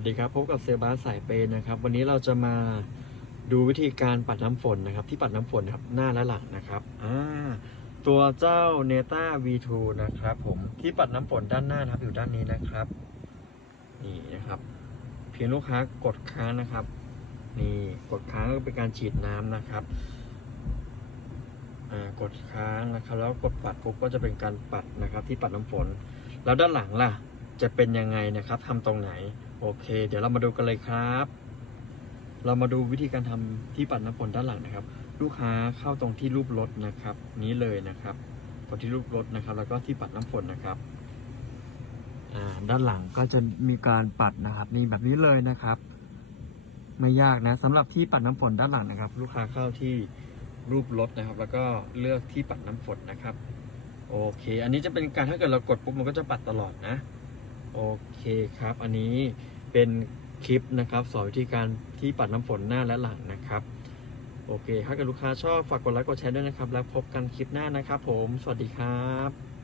วัสดีครับพบกับเซบาสสายเปย์นะครับ วันนี้เราจะมาดูวิธีการปัดน้ำฝนนะครับ ที่ปัดน้ำฝนครับหน้าและหลังนะครับอ่าตัวเจ้า Neta V2 นะครับ ผมที่ปัดน้ำฝนด้านหน้านะครับอยู่ด้านนี้นะครับ นี่นะครับ เพียงลูกค้ากดค้างนะครับ นี่กดค้างก็เป็นการฉีดน้ำนะครับอ่ากดค้างนะครับ แล้วกดปัดปุ๊บก็จะเป็นการปัดนะครับ ที่ปัดน้ำฝน แล้วด้านหลังล่ะ จะเป็นยังไงนะครับทำตรงไหน โอเค เดี๋ยวเรามาดูกันเลยครับ เรามาดูวิธีการทำที่ปัดน้ำฝนด้านหลังนะครับ ลูกค้าเข้าตรงที่รูปรถนะครับ นี้เลยนะครับกดที่รูปรถนะครับ แล้วก็ที่ปัดน้ำฝนนะครับด้านหลังก็จะมีการปัดนะครับ นี่แบบนี้เลยนะครับ ไม่ยากนะสำหรับที่ปัดน้ำฝนด้านหลังนะครับ ลูกค้าเข้าที่รูปรถนะครับ แล้วก็เลือกที่ปัดน้ำฝนนะครับ โอเค อันนี้จะเป็นการถ้าเกิดเรากดปุ๊บมันก็จะปัดตลอดนะ โอเคครับ อันนี้เป็นคลิปนะครับสอนวิธีการที่ปัดน้ำฝนหน้าและหลังนะครับ โอเค ถ้าเกิดลูกค้าชอบฝากกดไลค์กดแชร์ด้วยนะครับ แล้วพบกันคลิปหน้านะครับผม สวัสดีครับ